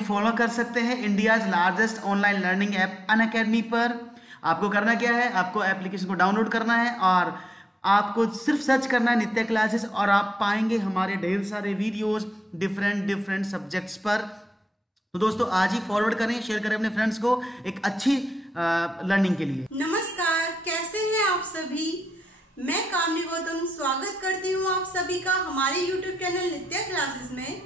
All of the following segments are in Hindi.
फॉलो कर सकते हैं India's largest online learning app Unacademy पर। आपको करना क्या है, आपको एप्लीकेशन को डाउनलोड करना है और आपको सिर्फ सर्च करना है नित्या क्लासेस और आप पाएंगे हमारे ढेर सारे वीडियोस डिफरेंट सब्जेक्ट्स पर। तो दोस्तों आज ही फॉरवर्ड करें, शेयर करें अपने फ्रेंड्स को एक अच्छी लर्निंग के लिए। नमस्कार, कैसे हैं आप सभी। मैं कामनी गौतम स्वागत करती हूँ आप सभी का हमारे YouTube चैनल नित्या क्लासेस में।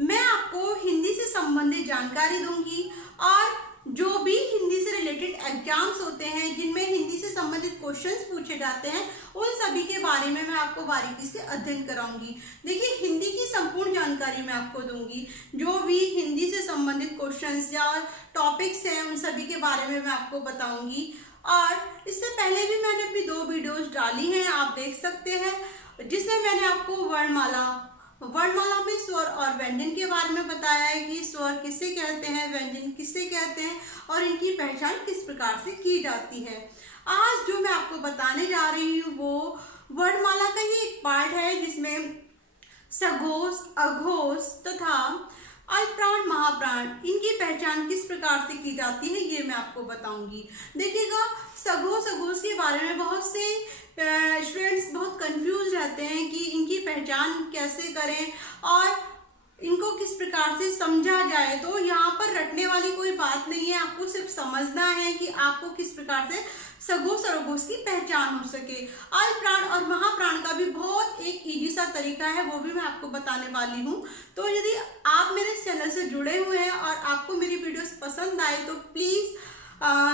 मैं आपको हिंदी से संबंधित जानकारी दूंगी और जो भी हिंदी से रिलेटेड एग्जाम्स होते हैं जिनमें हिंदी से संबंधित क्वेश्चंस पूछे जाते हैं उन सभी के बारे में मैं आपको बारीकी से अध्ययन कराऊंगी। देखिए, हिंदी की संपूर्ण जानकारी मैं आपको दूंगी। जो भी हिंदी से संबंधित क्वेश्चंस या टॉपिक्स हैं उन सभी के बारे में मैं आपको बताऊंगी। और इससे पहले भी मैंने अपनी 2 वीडियोस डाली हैं, आप देख सकते हैं, जिसमें मैंने आपको वर्णमाला में स्वर और व्यंजन के बारे में बताया है कि स्वर किसे कहते हैं, व्यंजन किसे कहते हैं और इनकी पहचान किस प्रकार से की जाती है। आज जो मैं आपको बताने जा रही हूँ वो वर्णमाला का ही एक पार्ट है जिसमें सघोष, अघोष तथा अल्पप्राण, महाप्राण इनकी पहचान किस प्रकार से की जाती है ये मैं आपको बताऊंगी। देखिएगा, सघोष अघोष के बारे में बहुत से स्टूडेंट्स बहुत कंफ्यूज रहते हैं कि इनकी पहचान कैसे करें और इनको किस प्रकार से समझा जाए। तो यहाँ पर रटने वाली कोई बात नहीं है, आपको सिर्फ समझना है कि आपको किस प्रकार से सघोष और अघोष की पहचान हो सके। अल्पप्राण और महाप्राण का भी बहुत एक इजी सा तरीका है, वो भी मैं आपको बताने वाली हूँ। तो यदि आप मेरे इस चैनल से जुड़े हुए हैं और आपको मेरी वीडियोस पसंद आए तो प्लीज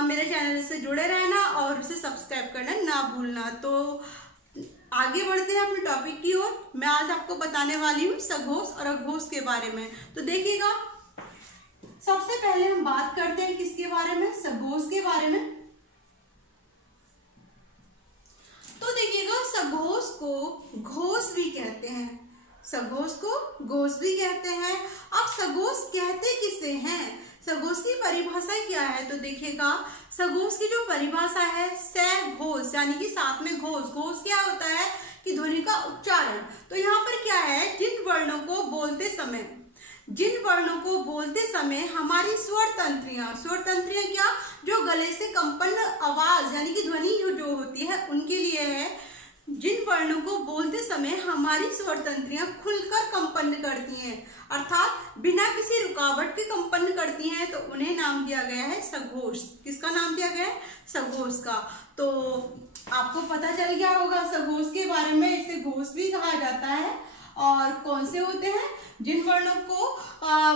मेरे चैनल से जुड़े रहना और उसे सब्सक्राइब करना ना भूलना। तो आगे बढ़ते हैं अपने टॉपिक की ओर। मैं आज आपको बताने वाली हूँ सघोष और अघोष के बारे में। तो देखिएगा, सबसे पहले हम बात करते हैं किसके बारे में, सघोष के बारे में। तो देखिएगा, सघोष को घोष भी कहते हैं, सघोष को घोष भी कहते हैं। अब सघोष कहते किसे हैं, सघोष की परिभाषा क्या है, तो देखिएगा सघोष की जो परिभाषा है सघोष यानी कि साथ में घोष। घोष क्या होता है कि ध्वनि का उच्चारण। तो यहाँ पर क्या है, जिन वर्णों को बोलते समय हमारी स्वर तंत्रियां क्या, जो गले से कंपन आवाज यानी कि ध्वनि जो होती है उनके लिए है। जिन वर्णों को बोलते समय हमारी स्वर तंत्रियां खुलकर कंपन करती हैं, अर्थात बिना किसी रुकावट के कंपन करती हैं, तो उन्हें नाम दिया गया है सघोष। किसका नाम दिया गया है, सघोष का। तो आपको पता चल गया होगा सघोष के बारे में, इसे घोष भी कहा जाता है। और कौन से होते हैं, जिन वर्णों को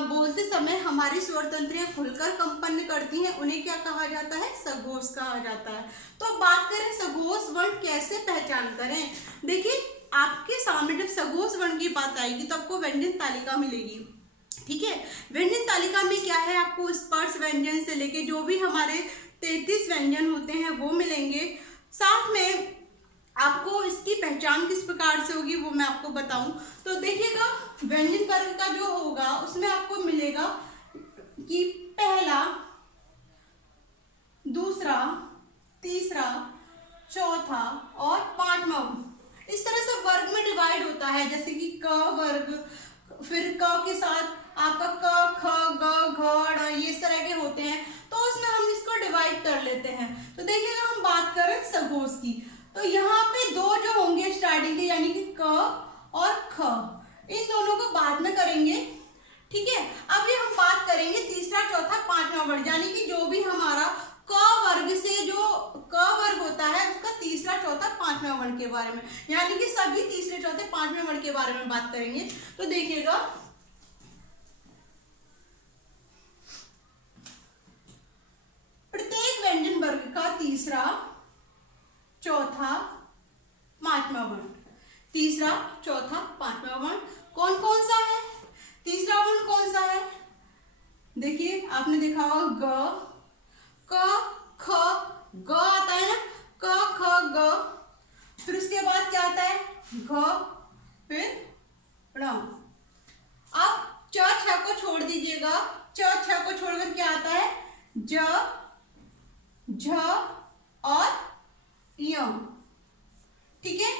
बोलते समय हमारी स्वर तंत्रियां खुलकर कंपन करती हैं उन्हें क्या कहा जाता है, सघोष कहा जाता है। तो बात करें सघोष वर्ण कैसे पहचान करें। देखिए, आपके सामने जब सघोष वर्ण की बात आएगी तो आपको व्यंजन तालिका मिलेगी, ठीक है। व्यंजन तालिका में क्या है, आपको स्पर्श व्यंजन से लेके जो भी हमारे 33 व्यंजन होते हैं वो मिलेंगे। साथ में आपको इसकी पहचान किस प्रकार से होगी वो मैं आपको बताऊं। तो देखिएगा, व्यंजन वर्ग का जो होगा उसमें आपको मिलेगा कि पहला, दूसरा, तीसरा, चौथा और 5वां। इस तरह से वर्ग में डिवाइड होता है, जैसे कि क वर्ग, फिर क के साथ आपका क, ख, ग, घ, ड़ ये इस तरह के होते हैं। तो उसमें हम इसको डिवाइड कर लेते हैं। तो देखिएगा, हम बात करें सघोष की, तो यहाँ पे 2 जो होंगे स्टार्टिंग के यानी कि क और ख, इन दोनों को बाद में करेंगे, ठीक है। अभी हम बात करेंगे तीसरा, चौथा, 5वां वर्ग, यानी कि जो भी हमारा क वर्ग से जो क वर्ग होता है उसका तीसरा, चौथा, 5वां वर्ग के बारे में, यानी कि सभी तीसरे, चौथे, 5वें वर्ग के बारे में बात करेंगे। तो देखिएगा, प्रत्येक व्यंजन वर्ग का तीसरा, चौथा, 5वां वर्ण, तीसरा, चौथा, 5वां वर्ण कौन कौन सा है। तीसरा वर्ण कौन सा है, देखिए आपने देखा होगा ग, क, ख, ग आता है ना, क, ख, ग। फिर उसके बाद क्या आता है, घ, फिर ण। अब च, छ को छोड़ दीजिएगा, च, छ को छोड़कर क्या आता है, ज, झ और य, ठीक है।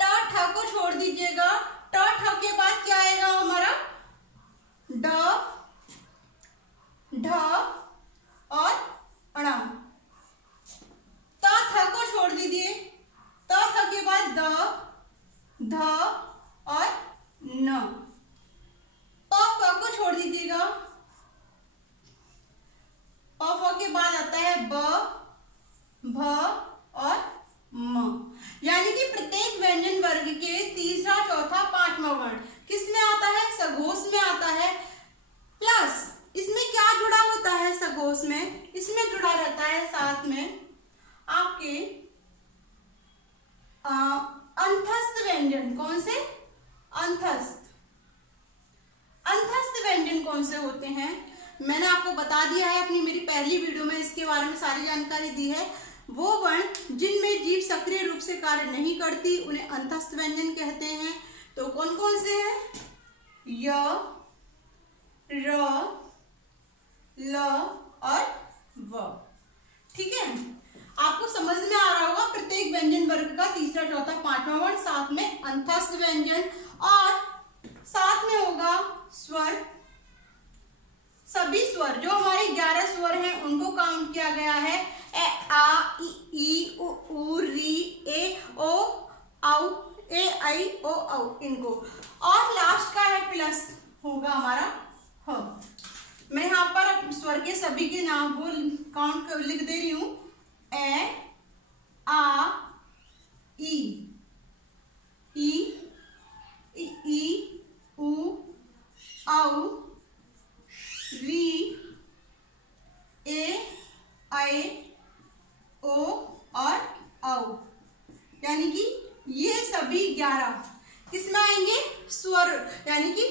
ट, ठ को छोड़ दीजिएगा, ट, ठ के बाद क्या आएगा हमारा, ड, ढ और ण। त थ को छोड़ दीजिए, त थ के बाद द, ध और न। प फ को छोड़ दीजिएगा, प फ के बाद आता है ब, भ और म। यानी कि प्रत्येक व्यंजन वर्ग के तीसरा, चौथा, पांचवा वर्ण किसमें आता है? सघोष में आता है। प्लस इसमें क्या जुड़ा होता है? सघोष में इसमें जुड़ा रहता है साथ में आपके अंतस्थ व्यंजन। कौन से? अंतस्थ। अंतस्थ व्यंजन कौन से होते हैं? मैंने आपको बता दिया है अपनी मेरी पहली वीडियो में, इसके बारे में सारी जानकारी दी है। वो वर्ण जिनमें जीभ सक्रिय रूप से कार्य नहीं करती उन्हें अंतस्थ व्यंजन कहते हैं। तो कौन कौन से हैं? य, र, ल और व। ठीक है, आपको समझ में आ रहा होगा। प्रत्येक व्यंजन वर्ग का तीसरा, चौथा, पांचवा वर्ण, साथ में अंतस्थ व्यंजन और साथ में होगा स्वर। सभी स्वर जो हमारे 11 स्वर हैं उनको काउंट किया गया है। ए, आ, ई, उ, री, ए, ओ, औ, ए, आई, ओ, औ, इनको। और लास्ट का है प्लस, होगा हमारा ह। मैं यहाँ पर स्वर के सभी के नाम को काउंट कर लिख दे रही हूं। ए, आ, ई, उ, औ, री, ए, आई, ओ और औ। यानी कि ये सभी 11 किसमें आएंगे? स्वर, यानी कि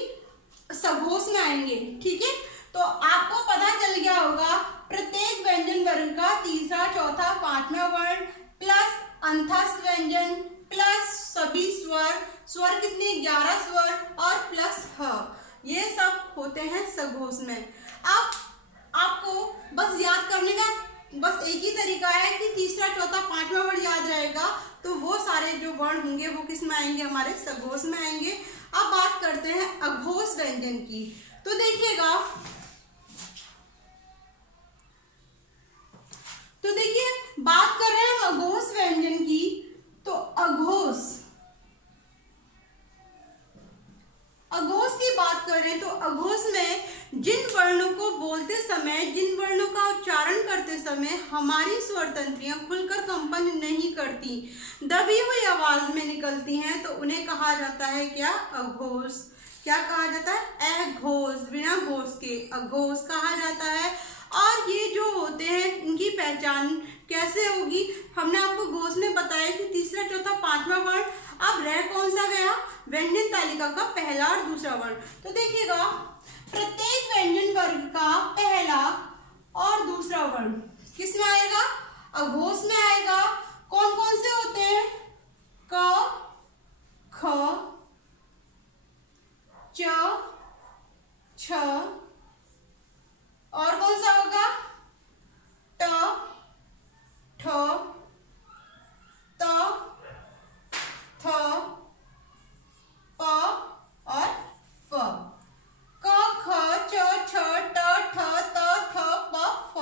सघोष में आएंगे। ठीक है, तो आपको पता चल गया होगा प्रत्येक व्यंजन वर्ग का तीसरा, चौथा, पांचवा वर्ण प्लस अंतस्थ व्यंजन प्लस सभी स्वर। स्वर कितने? 11 स्वर और प्लस ह, ये सब होते हैं सघोष में। अब आपको बस याद करने का बस एक ही तरीका है कि तीसरा, चौथा, पांचवा वर्ण याद रहेगा तो वो सारे जो वर्ण होंगे वो किस में आएंगे? हमारे सघोष में आएंगे। अब बात करते हैं अघोष व्यंजन की। तो देखिएगा, तो देखिए बात कर रहे हैं हम अघोष व्यंजन की। तो अघोष की बात करें तो अघोष में जिन वर्णों को बोलते समय, जिन वर्णों का उच्चारण करते समय हमारी स्वर तंत्रियां खुलकर कंपन नहीं करती, दबी हुई आवाज में निकलती हैं, तो उन्हें कहा जाता है क्या? अघोष। क्या कहा जाता है? अघोष, बिना घोष के अघोष कहा जाता है। और ये जो होते हैं इनकी पहचान कैसे होगी? हमने आपको घोष में बताया कि तीसरा, चौथा, पांचवा वर्ण। अब रह कौन सा गया? व्यंजन तालिका का पहला और दूसरा वर्ण। तो देखिएगा, प्रत्येक व्यंजन वर्ग का पहला और दूसरा वर्ण किस में आएगा? अघोष में आएगा। कौन कौन से होते हैं? क, ख, च, छ और कौन सा होगा? ट, ठ, त, थ, प और फ। क, ख, च, छ, ट, ठ, त, थ, प, फ।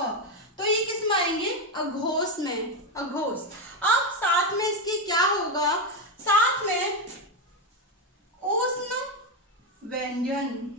तो ये किस में आएंगे? अघोष में। अघोष। अब साथ में इसके क्या होगा? साथ में ऊष्म व्यंजन।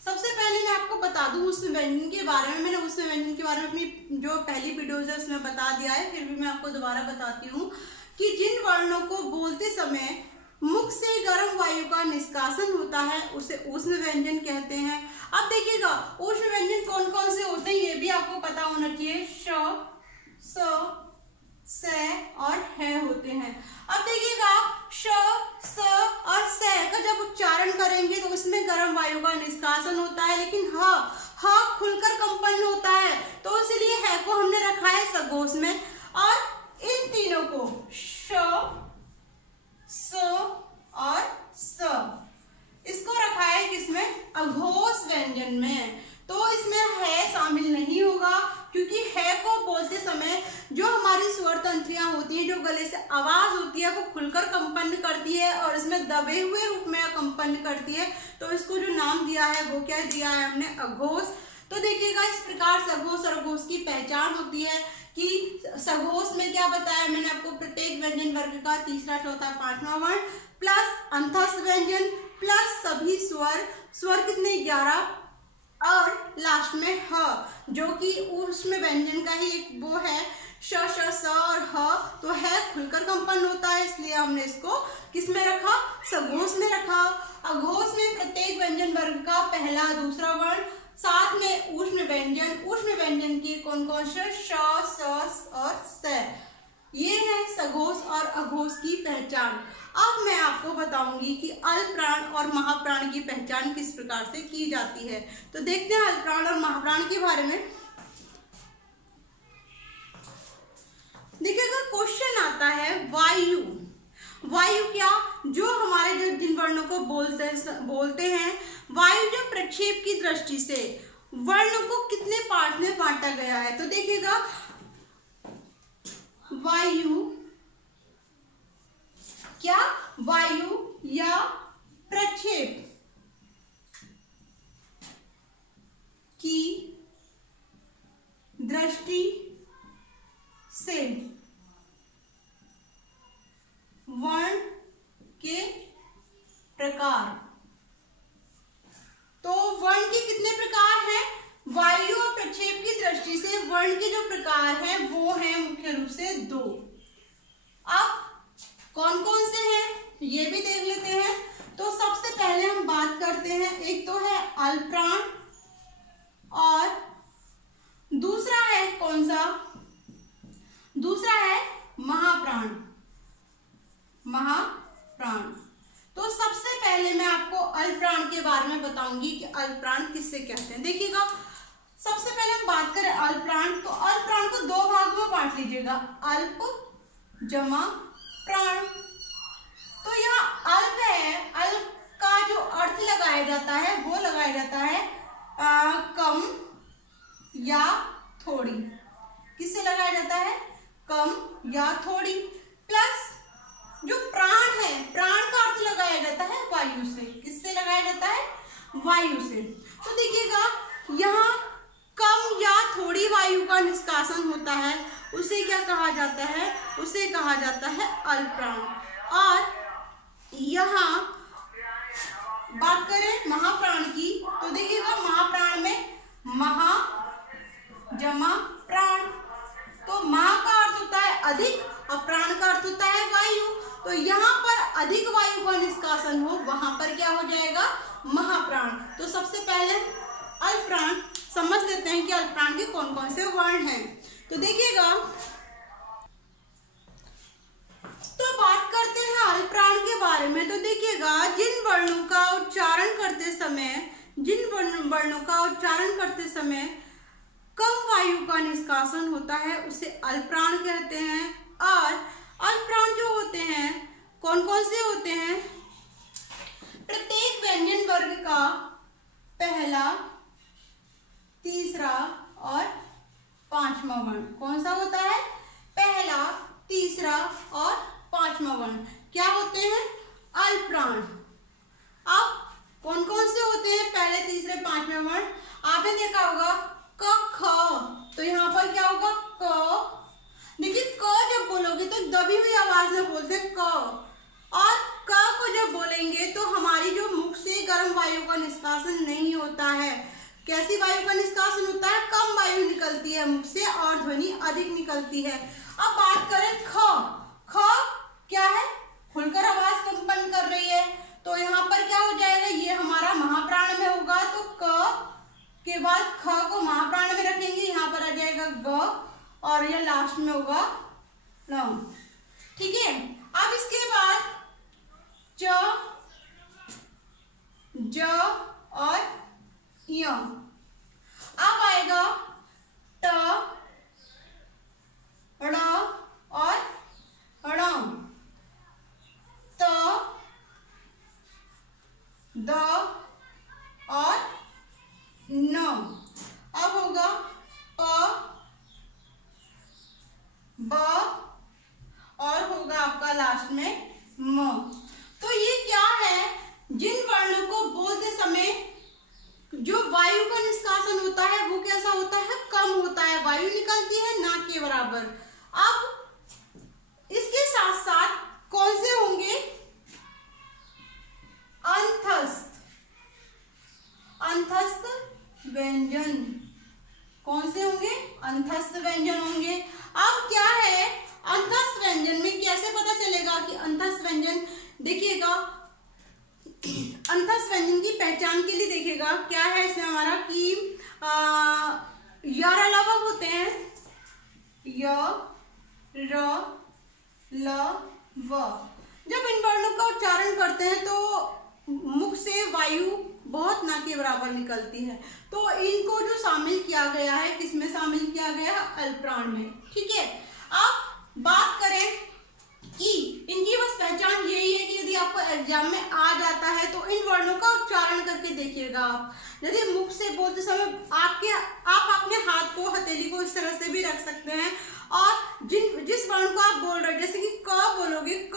सबसे पहले मैं आपको बता दूं ऊष्म व्यंजन के बारे में। मैंने ऊष्म व्यंजन के बारे में अपनी जो पहली वीडियोज है उसमें बता दिया है, फिर भी मैं आपको दोबारा बताती हूँ कि जिन वर्णों को बोलते समय मुख से गर्म वायु का निष्कासन होता है उसे ऊष्म व्यंजन कहते हैं। अब देखिएगा ऊष्म व्यंजन कौन कौन से होते हैं ये भी आपको पता होना चाहिए। श, स, से और है होते हैं। अब देखिएगा श, स और से का जब उच्चारण करेंगे तो उसमें गर्म वायु का निष्कासन होता है, लेकिन ह खुलकर कंपन होता है, तो इसलिए है को हमने रखा है सघोष में। और इन तीनों को श, स और स इसको रखा है किसमें? अघोष व्यंजन में। तो इसमें है शामिल नहीं होगा क्योंकि है को बोलते समय जो हमारी स्वर तंत्रियां होती हैं, जो गले से आवाज होती है वो खुलकर कंपन करती है और इसमें दबे हुए रूप में कंपन करती है। तो इसको जो नाम दिया है वो क्या दिया है हमने, अघोष। तो देखिएगा इस प्रकार सघोष और अघोष की पहचान होती है कि सघोष में क्या बताया मैंने आपको, प्रत्येक व्यंजन वर्ग का तीसरा, चौथा, पांचवा वर्ण प्लस अंतस्थ व्यंजन प्लस सभी स्वर कितने, 11 और लास्ट में ह, जो कि उसमें व्यंजन का ही एक वो है, श, श, स और ह। तो है खुलकर कंपन होता है, इसलिए हमने इसको किस में रखा, सघोष में रखा। अघोष में प्रत्येक व्यंजन वर्ग का पहला, दूसरा वर्ण, साथ में ऊष्म व्यंजन की कौन कौन से, श, स और स। ये है सघोष और अघोष की पहचान। अब मैं आपको बताऊंगी कि अल्पप्राण और महाप्राण की पहचान किस प्रकार से की जाती है। तो देखते हैं अल्पप्राण और महाप्राण के बारे में। देखिएगा क्वेश्चन आता है वायु। वायु क्या, जो हमारे जो जिन वर्णों को बोलते हैं, वायु जो प्रक्षेप की दृष्टि से वर्णों को कितने पार्ट में बांटा गया है। तो देखिएगा वायु क्या, वायु या प्रक्षेप की दृष्टि से वर्ण के प्रकार। तो वर्ण के कितने प्रकार हैं, वायु और प्रक्षेप की दृष्टि से वर्ण के जो प्रकार हैं वो हैं मुख्य रूप से 2। अब कौन कौन से हैं ये भी देख लेते हैं। तो सबसे पहले हम बात करते हैं, एक तो है अल्पप्राण और दूसरा है कौन सा, दूसरा है महाप्राण। तो सबसे पहले मैं आपको अल्पप्राण के बारे में बताऊंगी कि अल्पप्राण किससे कहते हैं। देखिएगा सबसे पहले हम बात करें अल्पप्राण, तो अल्पप्राण को 2 भागों में बांट लीजिएगा, अल्प जमा प्राण। तो यहाँ अल्प है, अल्प का जो अर्थ लगाया जाता है वो लगाया जाता है कम या थोड़ी। किससे लगाया जाता है, कम या थोड़ी। प्लस जो प्राण है, प्राण का अर्थ लगाया जाता है वायु से। किससे लगाया जाता है, वायु से। तो देखिएगा यहाँ कम या थोड़ी वायु का निष्कासन होता है, उसे क्या कहा जाता है, उसे कहा जाता है अल्पप्राण। और यहाँ बात करें महाप्राण की, तो देखिएगा महाप्राण में महा जमा प्राण। तो महा का अर्थ होता है अधिक और प्राण का अर्थ होता है वायु। तो यहाँ पर अधिक वायु का निष्कासन हो, वहां पर क्या हो जाएगा, महाप्राण। तो सबसे पहले अल्पप्राण समझ लेते हैं कि अल्पप्राण के कौन कौन से वर्ण हैं। तो देखिएगा, तो बात करते हैं अल्पप्राण के बारे में। तो देखिएगा जिन वर्णों का उच्चारण करते समय कम वायु का निष्कासन होता है उसे अल्पप्राण कहते हैं। और अल्पप्राण जो होते हैं कौन कौन से होते हैं, प्रत्येक व्यंजन वर्ग का पहला, तीसरा और पांचवा वर्ण। कौन सा होता है, पहला, तीसरा और पांचवा वर्ण क्या होते हैं, अल्पप्राण। अब कौन कौन से होते हैं पहले, तीसरे, पांचवे वर्ण। आपने देखा होगा क ख, तो यहाँ पर क्या होगा क। देखिए क जब बोलोगे तो दबी हुई आवाज में बोलते क, और क को जब बोलेंगे तो हमारी जो मुख से गर्म वायु का निष्कासन नहीं होता है। कैसी वायु का निष्कासन होता है, कम वायु निकलती है मुख से और ध्वनि अधिक निकलती है। अब बात करें ख, ख क्या है, खुलकर आवाज कंपन कर रही है, तो यहाँ पर क्या हो जाएगा, ये हमारा महाप्राण में होगा। तो क के बाद ख को महाप्राण में रखेंगे, यहाँ पर आ जाएगा ग और ये लास्ट में होगा ल। ठीक है, अब इसके बाद च, ज और य। अब आएगा ट, ड़ और ण, त, द और न। अब होगा प, वायु का निष्कासन होता है वो कैसा होता है, कम होता है, वायु निकलती है ना के बराबर। अब इसके साथ साथ कौन से होंगे, अंतस्थ व्यंजन। कौन से होंगे, अंतस्थ व्यंजन होंगे। अब क्या है अंतस्थ व्यंजन में, कैसे पता चलेगा कि अंतस्थ व्यंजन, देखिएगा अंतस्थ व्यंजन की पहचान के लिए देखिएगा क्या है इसमें हमारा कि य लवक होते हैं, य र ल व। जब इन वर्णों का उच्चारण करते हैं तो मुख से वायु बहुत ना के बराबर निकलती है, तो इनको जो शामिल किया गया है, किसमें शामिल किया गया है, अल्पप्राण में। ठीक है, अब बात करें कि इनकी बस पहचान यही है कि यदि आपको एग्जाम में आ जाता है तो इन वर्णों का उच्चारण करके देखिएगा आप। यदि मुख से बोलते समय आप अपने हाथ को, हथेली को इस तरह से भी रख सकते हैं और जिस वर्ण को आप बोल रहे हैं, जैसे कि क बोलोगे क,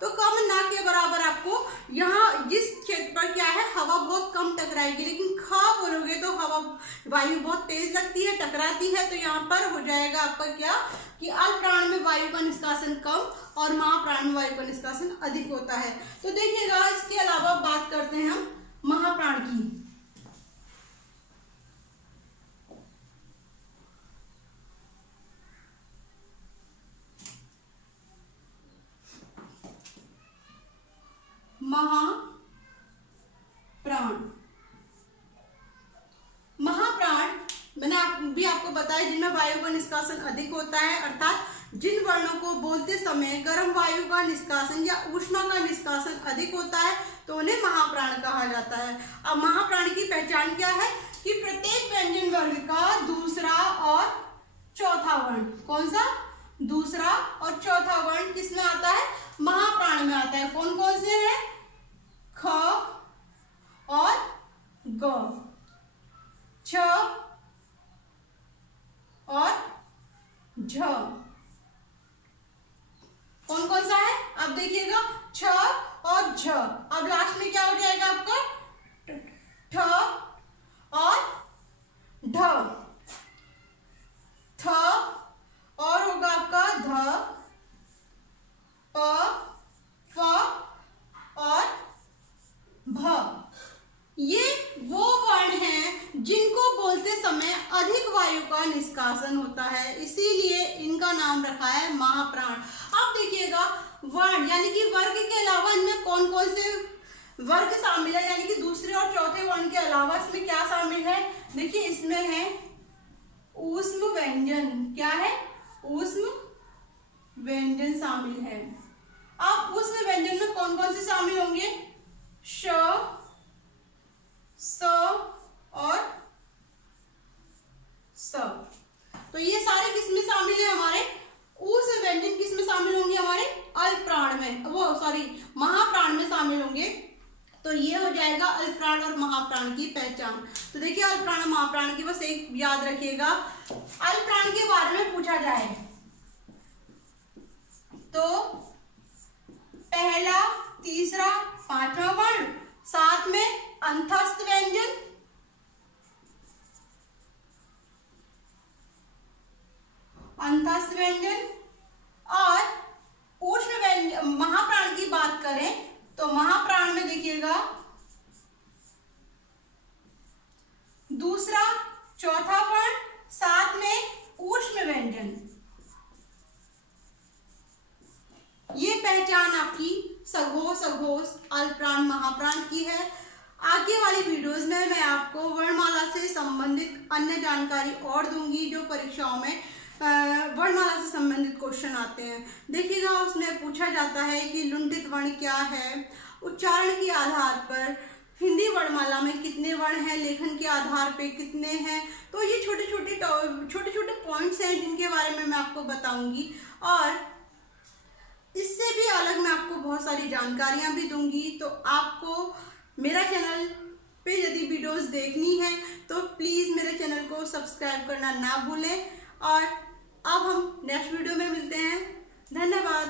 तो क में ना के बराबर आपको यहाँ जिस क्षेत्र पर क्या है हवा बहुत कम टकराएगी, लेकिन ख बोलोगे तो हवा वायु बहुत तेज लगती है, टकराती है, तो यहाँ पर हो जाएगा आपका क्या कि अल्पप्राण में वायु का निष्कासन कम और महाप्राण में वायु का निष्कासन अधिक होता है। तो देखिएगा इसके अलावा बात करते हैं हम महाप्राण की। महाप्राण मैंने भी आपको बताया जिनमें वायु का निष्कासन अधिक होता है, अर्थात जिन वर्णों को बोलते समय गर्म वायु का निष्कासन या ऊष्मा का निष्कासन अधिक होता है तो उन्हें महाप्राण कहा जाता है। अब महाप्राण की पहचान क्या है कि प्रत्येक व्यंजन वर्ग का दूसरा और चौथा वर्ण, कौन सा, दूसरा और चौथा वर्ण किसमें आता है, महाप्राण में आता है। कौन कौन से हैं, ख और ग, छ और झ। कौन कौन सा है, अब देखिएगा छ और झ। अब लास्ट में क्या हो जाएगा आपका, ठ और ढ, थ और होगा आपका ध, प, फ और भ। ये वो वर्ण हैं जिनको बोलते समय अधिक वायु का निष्कासन होता है, इसीलिए इनका नाम रखा है महाप्राण। अब देखिएगा वर्ण यानी कि वर्ग के अलावा इनमें कौन कौन से वर्ग शामिल है, यानी कि दूसरे और चौथे वर्ण के अलावा इसमें क्या शामिल है, देखिए इसमें है ऊष्म व्यंजन। क्या है, ऊष्म व्यंजन शामिल है। अब ऊष्म व्यंजन में कौन कौन से शामिल होंगे, श, स और स। तो ये सारे किसमें शामिल है, हमारे ऊष्म व्यंजन किसमें शामिल होंगे, हमारे अल्पप्राण में, वो सॉरी महाप्राण में शामिल होंगे। तो ये हो जाएगा अल्पप्राण और महाप्राण की पहचान। तो देखिए अल्पप्राण और महाप्राण की बस एक याद रखिएगा, अल्पप्राण के बारे में पूछा जाए तो पहला, तीसरा, पांचवा वर्ण, साथ में अंतस्थ व्यंजन, और ऊष्म व्यंजन। महाप्राण की बात करें तो महाप्राण में देखिएगा दूसरा, चौथा वर्ण, साथ में ऊष्म व्यंजन। ये पहचान आपकी सघोष, अघोष, अल्पप्राण, महाप्राण की है। आगे वाली वीडियोस में मैं आपको वर्णमाला से संबंधित अन्य जानकारी और दूंगी जो परीक्षाओं में वर्णमाला से संबंधित क्वेश्चन आते हैं। देखिएगा उसमें पूछा जाता है कि लुंठित वर्ण क्या है, उच्चारण के आधार पर हिंदी वर्णमाला में कितने वर्ण हैं, लेखन के आधार पे कितने हैं। तो ये छोटे छोटे पॉइंट्स हैं जिनके बारे में मैं आपको बताऊंगी, और इससे भी अलग मैं आपको बहुत सारी जानकारियां भी दूंगी। तो आपको मेरा चैनल पे यदि वीडियोस देखनी है तो प्लीज़ मेरे चैनल को सब्सक्राइब करना ना भूलें, और अब हम नेक्स्ट वीडियो में मिलते हैं। धन्यवाद।